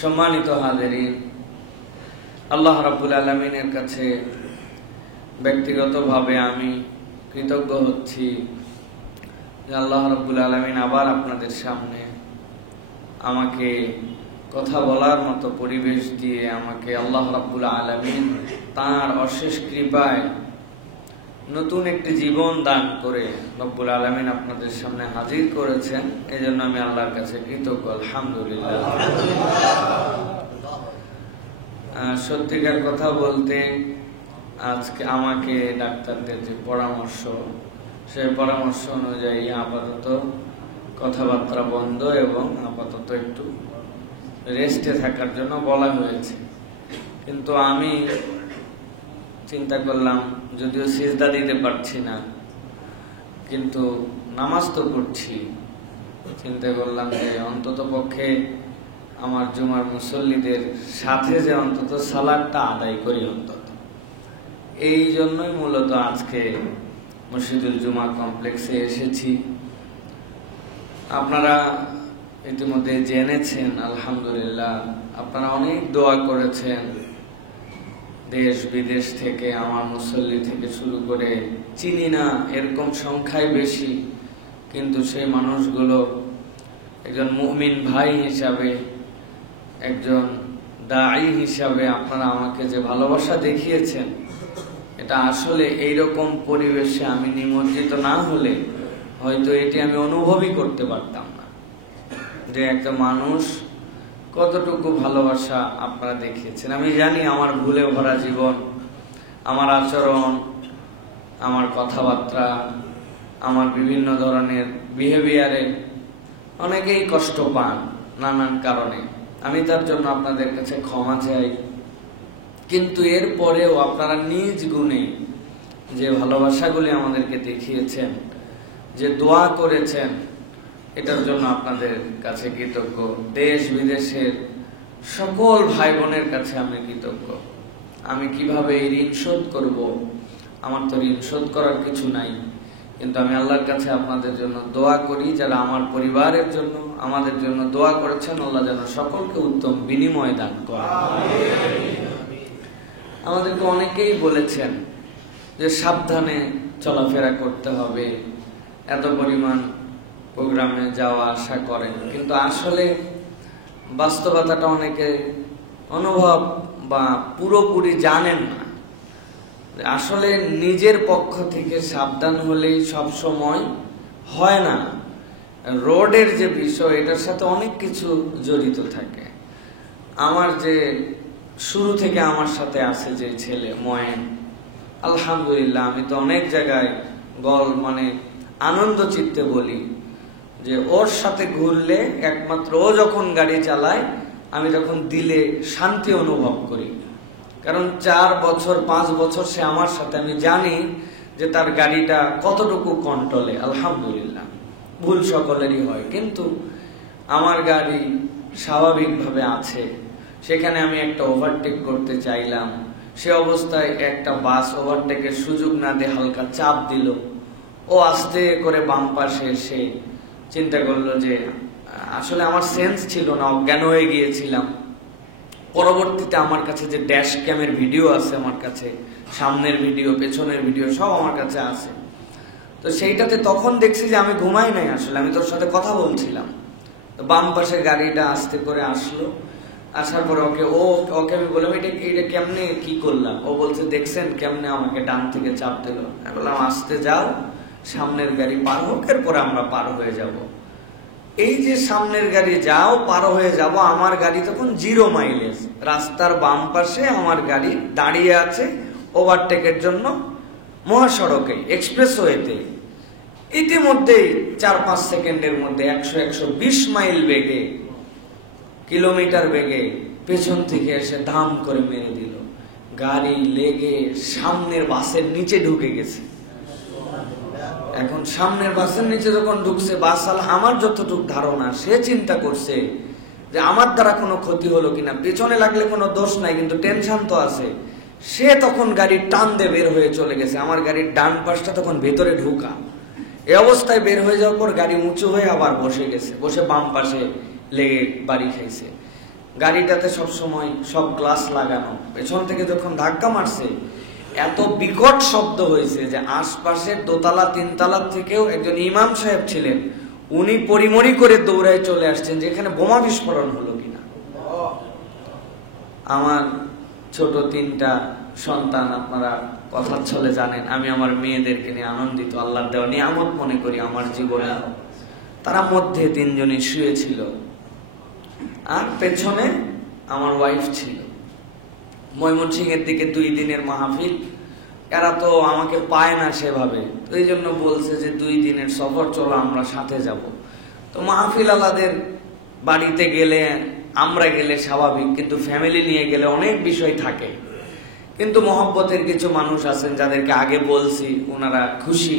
সম্মানিত হাজিরিন, আল্লাহ রাব্বুল আলামিনের কাছে ব্যক্তিগতভাবে আমি কৃতজ্ঞ হচ্ছি যে আল্লাহ রাব্বুল আলামিন আবার আপনাদের সামনে আমাকে কথা বলার মতো পরিবেশ দিয়ে আমাকে আল্লাহ রাব্বুল আলামিন তাঁর অশেষ কৃপায় নতুন একটি জীবন দান করে রব্বুল আলামিন আপনাদের সামনে হাজির করেছেন। এজন্য আমি আল্লাহর কাছে কৃতজ্ঞ, আলহামদুলিল্লাহ। সত্যিকার কথা বলতে আজকে আমাকে ডাক্তারদের যে পরামর্শ, সেই পরামর্শ অনুযায়ী আপাতত কথাবার্তা বন্ধ এবং আপাতত একটু রেস্টে থাকার জন্য বলা হয়েছে। কিন্তু আমি চিন্তা করলাম, যদিও সিজদা দিতে পারছি না, কিন্তু নামাজ তো পড়ছি, চিন্তা করলাম যে অন্তত পক্ষে আমার জুমার মুসল্লিদের সাথে যে অন্তত সালাতটা আদায় করি অন্তত। এই জন্যই মূলত আজকে মসজিদুল জুমা কমপ্লেক্সে এসেছি। আপনারা ইতিমধ্যে জেনেছেন, আলহামদুলিল্লাহ, আপনারা অনেক দোয়া করেছেন। দেশ বিদেশ থেকে আমার মুসল্লি থেকে শুরু করে চিনি না এরকম সংখ্যায় বেশি, কিন্তু সেই মানুষগুলো একজন মুমিন ভাই হিসাবে, একজন দাঈ হিসাবে আপনারা আমাকে যে ভালোবাসা দেখিয়েছেন, এটা আসলে এইরকম পরিবেশে আমি নিমজ্জিত না হলে হয়তো এটি আমি অনুভবই করতে পারতাম না, যে একটা মানুষ কতটুকু ভালোবাসা আপনারা দেখিয়েছেন। আমি জানি আমার ভুলে ভরা জীবন, আমার আচরণ, আমার কথাবার্তা, আমার বিভিন্ন ধরনের বিহেভিয়ারে অনেকেই কষ্ট পান নানান কারণে। আমি তার জন্য আপনাদের কাছে ক্ষমা চাই। কিন্তু এরপরেও আপনারা নিজ গুণে যে ভালোবাসাগুলি আমাদেরকে দেখিয়েছেন, যে দোয়া করেছেন, এটার জন্য আপনাদের কাছে কৃতজ্ঞ। দেশ বিদেশের সকল ভাই বোনের কাছে আমি কৃতজ্ঞ। আমি কিভাবে এই ঋণ শোধ করব, আমার তো ঋণ শোধ করার কিছু নাই, কিন্তু আমি আল্লাহর কাছে আপনাদের জন্য দোয়া করি, যারা আমার পরিবারের জন্য আমাদের জন্য দোয়া করেছেন, আল্লাহ যেন সকলকে উত্তম বিনিময় দান করেন। আমাদেরকে অনেকেই বলেছেন যে সাবধানে চলাফেরা করতে হবে, এত পরিমাণ প্রোগ্রামে যাওয়া আসা করেন, কিন্তু আসলে বাস্তবতাটা অনেকে অনুভব বা পুরোপুরি জানেন না। আসলে নিজের পক্ষ থেকে সাবধান হলেই সব সময় হয় না। রোডের যে বিষয়, এটার সাথে অনেক কিছু জড়িত থাকে। আমার যে শুরু থেকে আমার সাথে আছে যে ছেলে ময়েন, আলহামদুলিল্লাহ, আমি তো অনেক জায়গায় আনন্দ চিত্তে বলি যে ওর সাথে ঘুরলে একমাত্র ও যখন গাড়ি চালায় আমি তখন দিলে শান্তি অনুভব করি। কারণ 4 বছর 5 বছর সে আমার সাথে, আমি জানি যে তার গাড়িটা কতটুকু কন্ট্রোলে। আলহামদুলিল্লাহ, ভুল সকলেরই হয়, কিন্তু আমার গাড়ি স্বাভাবিকভাবে আছে। সেখানে আমি একটা ওভারটেক করতে চাইলাম, সে অবস্থায় একটা বাস ওভারটেকের সুযোগ না দিয়ে হালকা চাপ দিল। ও আস্তে করে বাম পাশে এসে চিন্তা করলো যে আসলে আমার সেন্স ছিল না, অজ্ঞান হয়ে গিয়েছিলাম। পরবর্তীতে আমার কাছে যে ড্যাশ ক্যামের ভিডিও আছে, আমার কাছে সামনের ভিডিও পেছনের ভিডিও সব আমার কাছে আছে। তো সেইটাতে তখন দেখছি যে আমি ঘুমাই নাই, আসলে আমি তোর সাথে কথা বলছিলাম। তো বাম পাশে গাড়িটা আস্তে করে আসলো, আসার পরে ওকে আমি বললাম এটা কেমনে কি করলাম। ও বলছে দেখছেন কেমনে আমাকে ডান থেকে চাপ দিল। আমি বললাম আসতে যাও, সামনের গাড়ি পার হোক, এরপরে আমরা পার হয়ে যাব। এই যে সামনের গাড়ি যাও পার হয়ে যাব, আমার গাড়ি তখন 0 মাইলেজ, রাস্তার বাম পাশে আমার গাড়ি দাঁড়িয়ে আছে ওভারটেকের জন্য মহাসড়কে, এক্সপ্রেসওয়েতে। ইতিমধ্যেই 4-5 সেকেন্ডের মধ্যে 100-120 মাইল বেগে, কিলোমিটার বেগে পেছন থেকে এসে ধাম করে মেরে দিল। গাড়ি লেগে সামনের বাসের নিচে ঢুকে গেছে। এখন সামনের বাসের নিচে যখন ঢুকছে, আমার যতটুকু ধারণা, সে চিন্তা করছে যে আমার দ্বারা কোনো ক্ষতি হলো কিনা, পেছনে লাগলে কোনো দোষ নাই, কিন্তু টেনশন তো আছে। সে তখন গাড়ির টান দিয়ে বের হয়ে চলে গেছে। আমার গাড়ির ডান পাশটা তখন ভেতরে ঢুকা। এই অবস্থায় বের হয়ে যাওয়ার পর গাড়ি উঁচু হয়ে আবার বসে গেছে, বসে বাম পাশে লেগে বাড়ি খাইছে। গাড়িটাতে সব সময় সব গ্লাস লাগানো, পেছন থেকে যখন ধাক্কা মারছে এত বিকট শব্দ হয়েছে যে আশপাশের দোতলা তিনতলা থেকেও একজন ইমাম সাহেব ছিলেন, উনি পরিমরি করে দৌড়ায় চলে আসছেন যে এখানে বোমা বিস্ফোরণ হলো কিনা। আমার ছোট 3টা সন্তান, আপনারা কথা চলে জানেন আমি আমার মেয়েদেরকে নিয়ে আনন্দিত, আল্লাহর দেওয়া নিয়ামত মনে করি আমার জীবনে। তারা মধ্যে 3 জনই শুয়েছিল, আর পেছনে আমার ওয়াইফ ছিল। ময়মনসিংহের দিকে 2 দিনের মাহফিল, এরা তো আমাকে পায় না সেভাবে, তো এই জন্য বলছে যে 2 দিনের সফর, চলো আমরা সাথে যাব। তো মাহফিল আলাদের বাড়িতে গেলে আমরা গেলে স্বাভাবিক, কিন্তু ফ্যামিলি নিয়ে গেলে অনেক বিষয় থাকে। কিন্তু মহব্বতের কিছু মানুষ আছেন যাদেরকে আগে বলছি, ওনারা খুশি।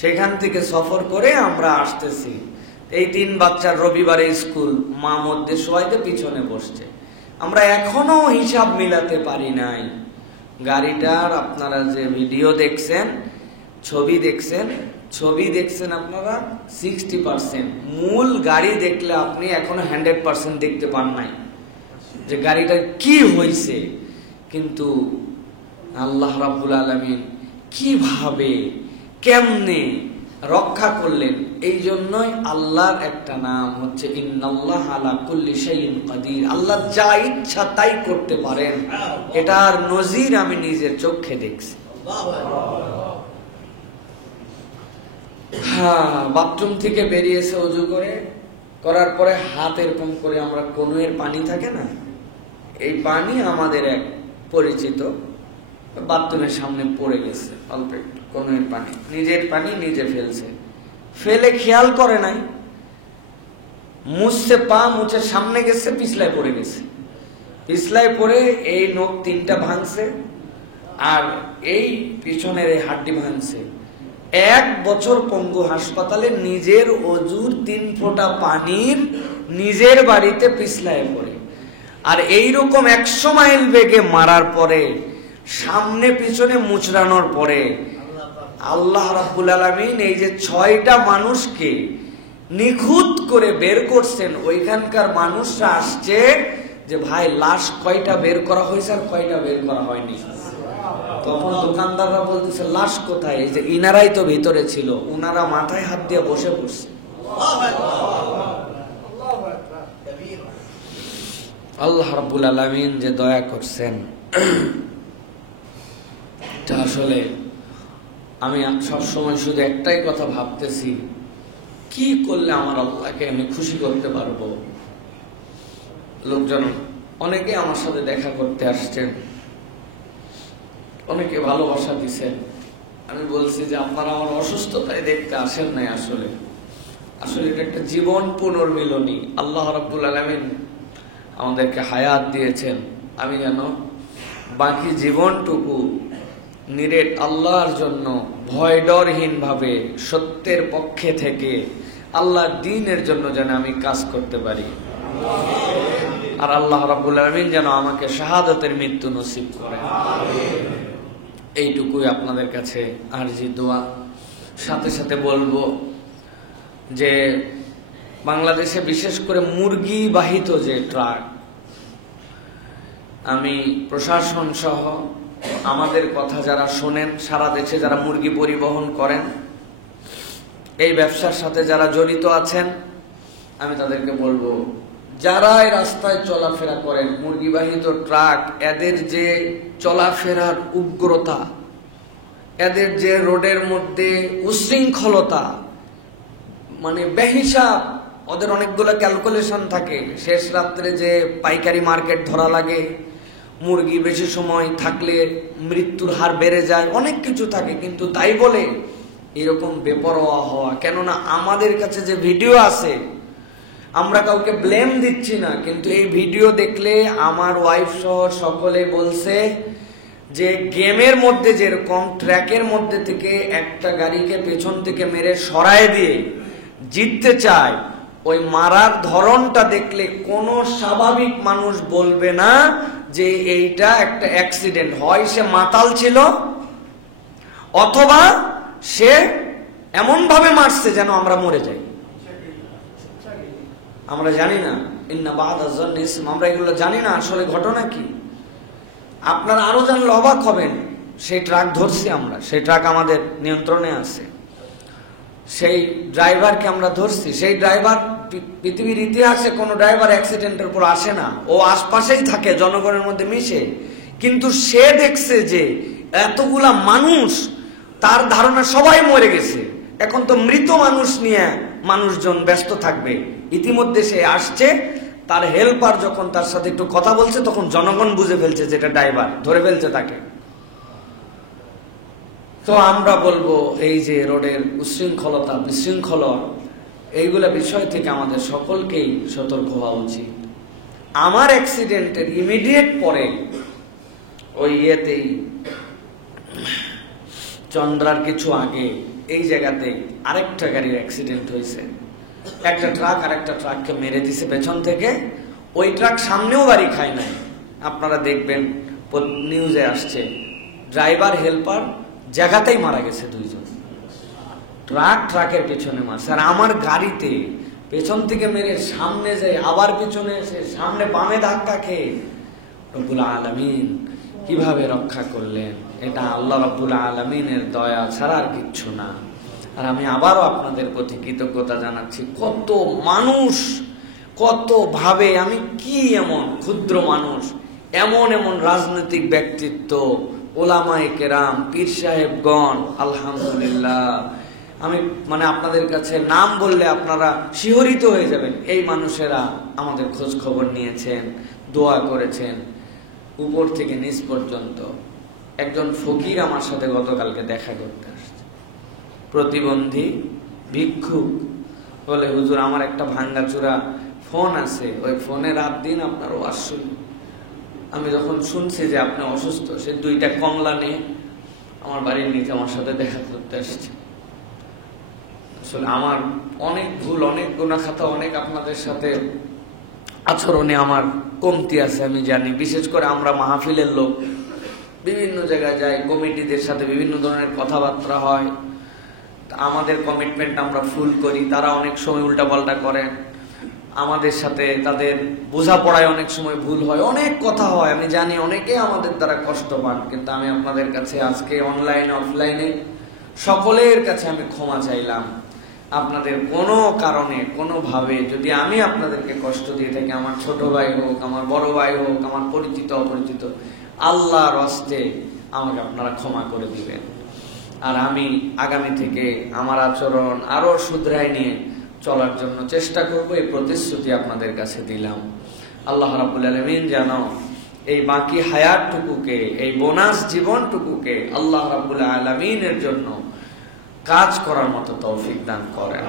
সেখান থেকে সফর করে আমরা আসতেছি। এই 3 বাচ্চার রবিবারে স্কুল, মা মধ্যে শোয়াইতে পিছনে বসছে। আমরা এখনো হিসাব মিলাতে পারি নাই। গাড়িটার আপনারা যে ভিডিও দেখছেন, ছবি দেখছেন আপনারা 60%, মূল গাড়ি দেখলে আপনি এখনো 100% দেখতে পান নাই যে গাড়িটা কি হয়েছে। কিন্তু আল্লাহ রাব্বুল আলামিন কিভাবে কেমনে রক্ষা করলেন, এই জন্যই আল্লাহর একটা নাম হচ্ছে ইন্নাল্লাহ আলা কুল্লি শাইইন কাদির। আল্লাহ যা ইচ্ছা তাই করতে পারেন, এটার নজির আমি নিজের চোখে দেখছি। বাথরুম থেকে বেরিয়েছে ওযু করার পরে হাত এরকম করে, আমরা কনুয়ের পানি থাকে না, এই পানি আমাদের এক পরিচিত বাথরুমের সামনে পড়ে গেছে, অল্প একটু কনুয়ের পানি, নিজের পানি নিজে ফেলছে, ফেলে খেয়াল করে নাই, মুছছে, পা মুছে সামনে গেছে, পিছলায় পড়ে গেছে। পিছলায় পড়ে এই নখ 3টা ভাঙছে, আর এই পিছনের এই হাড্ডি ভাঙছে। 1 বছর পঙ্গু হাসপাতালে, নিজের অজুর 3 ফোঁটা পানির নিজের বাড়িতে পিছলায় পড়ে। আর এইরকম 100 মাইল বেগে মারার পরে, সামনে পিছনে মুচড়ানোর পরে আল্লাহ রাব্বুল আলামিন এই যে 6টা মানুষকে নিখুঁত করে বের করছেন। ওইখানকার মানুষরা আসছে যে ভাই লাশ কয়টা বের করা হয়েছে আর কয়টা বের করা হয়নি। তখন দোকানদাররা বলতেছে লাশ কোথায়, এই যে ইনারাই তো ভিতরে ছিল, উনারা মাথায় হাত দিয়ে বসে পড়ছে। আল্লাহ রাব্বুল আলামিন যে দয়া করছেন, আসলে আমি সবসময় শুধু একটাই কথা ভাবতেছি, কি করলে আমার আল্লাহকে আমি খুশি করতে পারবো। লোকজন অনেকে আমার সাথে দেখা করতে আসছেন, অনেকে ভালোবাসা দিচ্ছেন। আমি বলছি যে আপনারা আমার অসুস্থতায় দেখতে আসেন নাই, আসলে এটা একটা জীবন পুনর্মিলনী। আল্লাহ রাব্বুল আলামিন আমাদেরকে হায়াত দিয়েছেন, আমি যেন বাকি জীবনটুকু নিরেট আল্লাহর জন্য ভয় ডরহীন ভাবে সত্যের পক্ষে থেকে আল্লাহর দ্বীনের জন্য যেন আমি কাজ করতে পারি। আর আল্লাহ রাব্বুল আলামিন যেন আমাকে শাহাদাতের মৃত্যু নসিব করে। এইটুকুই আপনাদের কাছে আরজি দোয়া। সাথে সাথে বলবো যে বাংলাদেশে বিশেষ করে মুরগি বাহিত যে ট্রাক, আমি প্রশাসন সহ আমাদের কথা যারা শোনেন, সারা দেশে যারা মুরগি পরিবহন করেন, এই ব্যবসার সাথে যারা জড়িত আছেন, আমি তাদেরকে বলবো যারা এই রাস্তায় চলাফেরা করেন, মুরগিবাহিত ট্রাক, এদের যে চলাফেরার উগ্রতা, এদের যে রোডের মধ্যে উশৃঙ্খলতা, মানে বেহিসাব, ওদের অনেকগুলো ক্যালকুলেশন থাকে। শেষ রাত্রে যে পাইকারি মার্কেট ধরা লাগে, মুরগি বেশি সময় থাকলে মৃত্যুর হার বেড়ে যায়, অনেক কিছু থাকে। কিন্তু তাই বলে এরকম বেপরোয়া হওয়া, কেননা আমাদের কাছে যে ভিডিও আছে, আমরা কাউকে ব্লেম দিচ্ছি না, কিন্তু এই ভিডিও দেখলে আমার ওয়াইফ সহ সকলে বলছে যে গেমের মধ্যে যেরকম ট্র্যাকের মধ্যে থেকে একটা গাড়িকে পেছন থেকে মেরে সরায় দিয়ে জিততে চায়, ওই মারার ধরনটা দেখলে কোনো স্বাভাবিক মানুষ বলবে না যে এইটা একটা অ্যাক্সিডেন্ট। হয় সে মাতাল ছিল, অথবা সে এমন ভাবে মারছে যেন আমরা মরে যাই। আমরা জানি না ইন্না বা'দা যন্নি ইসম। আমরা এগুলো জানি না আসলে ঘটনা কি। আপনারা আরো জানলে অবাক হবেন, সেই ট্রাক ধরছি আমরা, সেই ট্রাক আমাদের নিয়ন্ত্রণে আছে, সেই ড্রাইভারকে আমরা ধরছি। সেই ড্রাইভার, পৃথিবীর ইতিহাসে কোনো ড্রাইভার অ্যাক্সিডেন্টের পর আসে না, ও আশপাশেই থাকে, জনগণের মধ্যে মিশে। কিন্তু সে দেখছে যে এতগুলা মানুষ, তার ধারণা সবাই মরে গেছে, এখন তো মৃত মানুষ নিয়ে মানুষজন ব্যস্ত থাকবে। ইতিমধ্যে সে আসছে, তার হেল্পার যখন তার সাথে একটু কথা বলছে, তখন জনগণ বুঝে ফেলছে যে এটা ড্রাইভার, ধরে ফেলছে তাকে। তো আমরা বলবো এই যে রোডের উচ্ছৃঙ্খলতা, বিশৃঙ্খলা, এইগুলা বিষয় থেকে আমাদের সকলকেই সতর্ক হওয়া উচিত। আমার অ্যাক্সিডেন্টের ইমিডিয়েট পরে ওই ইয়েতেই, চন্দ্রার কিছু আগে এই জায়গাতে আরেকটা গাড়ির অ্যাক্সিডেন্ট হয়েছে। একটা ট্রাক আরেকটা ট্রাককে মেরে দিছে পেছন থেকে। ওই ট্রাক সামনেও বাড়ি খায় নাই, আপনারা দেখবেন নিউজে আসছে। ড্রাইভার হেল্পার জায়গাতেই মারা গেছে দুইজন। ট্রাকের পেছনে মারছে, আর আমার গাড়িতে পেছন থেকে মেরে সামনে যায়, আবার পেছনে এসে সামনে বামে ধাক্কা খেয়ে রব্বুল আলামিন কিভাবে রক্ষা করলেন, এটা আল্লাহ রব্বুল আলামিনের দয়া ছাড়া আর কিচ্ছু না। আর আমি আবারও আপনাদের প্রতি কৃতজ্ঞতা জানাচ্ছি। কত মানুষ, কত ভাবে, আমি কি এমন ক্ষুদ্র মানুষ, এমন এমন রাজনৈতিক ব্যক্তিত্ব, ওলামায়ে কেরাম, পীর সাহেবগণ, আলহামদুলিল্লাহ, আমি আপনাদের কাছে নাম বললে আপনারা শিহরিত হয়ে যাবেন। এই মানুষেরা আমাদের খোঁজ খবর নিয়েছেন, দোয়া করেছেন, উপর থেকে নিচ পর্যন্ত। একজন ফকির আমার সাথে গতকালকে দেখা করতে আসছে, প্রতিবন্ধী ভিক্ষুক, বলে হুজুর আমার একটা ভাঙ্গাচুরা ফোন আছে, ওই ফোনে রাত দিন আপনার ওয়াজ শুনি। আমি যখন শুনছি যে আপনি অসুস্থ, সে 2টা কমলা নিয়ে আমার বাড়ির নিচে আমার সাথে দেখা করতে আসছে। আসলে আমার অনেক ভুল, অনেক গুনাহ খাতা, অনেক আপনাদের সাথে আচরণে আমার কমতি আছে, আমি জানি। বিশেষ করে আমরা মাহফিলের লোক, বিভিন্ন জায়গায় যাই, কমিটিদের সাথে বিভিন্ন ধরনের কথাবার্তা হয়, আমাদের কমিটমেন্ট আমরা ফুল করি, তারা অনেক সময় উল্টাপাল্টা করেন আমাদের সাথে, তাদের বোঝাপড়ায় অনেক সময় ভুল হয়, অনেক কথা হয়, আমি জানি। অনেকে আমাদের দ্বারা কষ্ট পান, কিন্তু আমি আপনাদের কাছে আজকে অনলাইনে অফলাইনে সকলের কাছে আমি ক্ষমা চাইলাম। আপনাদের কোনো কারণে কোনোভাবে যদি আমি আপনাদেরকে কষ্ট দিয়ে থাকি, আমার ছোট ভাই হোক, আমার বড় ভাই হোক, আমার পরিচিত অপরিচিত, আল্লাহর হস্তে আমাকে আপনারা ক্ষমা করে দিবেন। আর আমি আগামী থেকে আমার আচরণ আরো শুধরাই নিয়ে চলার জন্য চেষ্টা করব, এই প্রতিশ্রুতি আপনাদের কাছে দিলাম। আল্লাহ রাব্বুল আলামিন যেন এই বাকি হায়াতটুকুকে, এই বোনাস জীবনটুকুকে আল্লাহ রাব্বুল আলামিনের জন্য কাজ করার মতো তৌফিক দান করেন।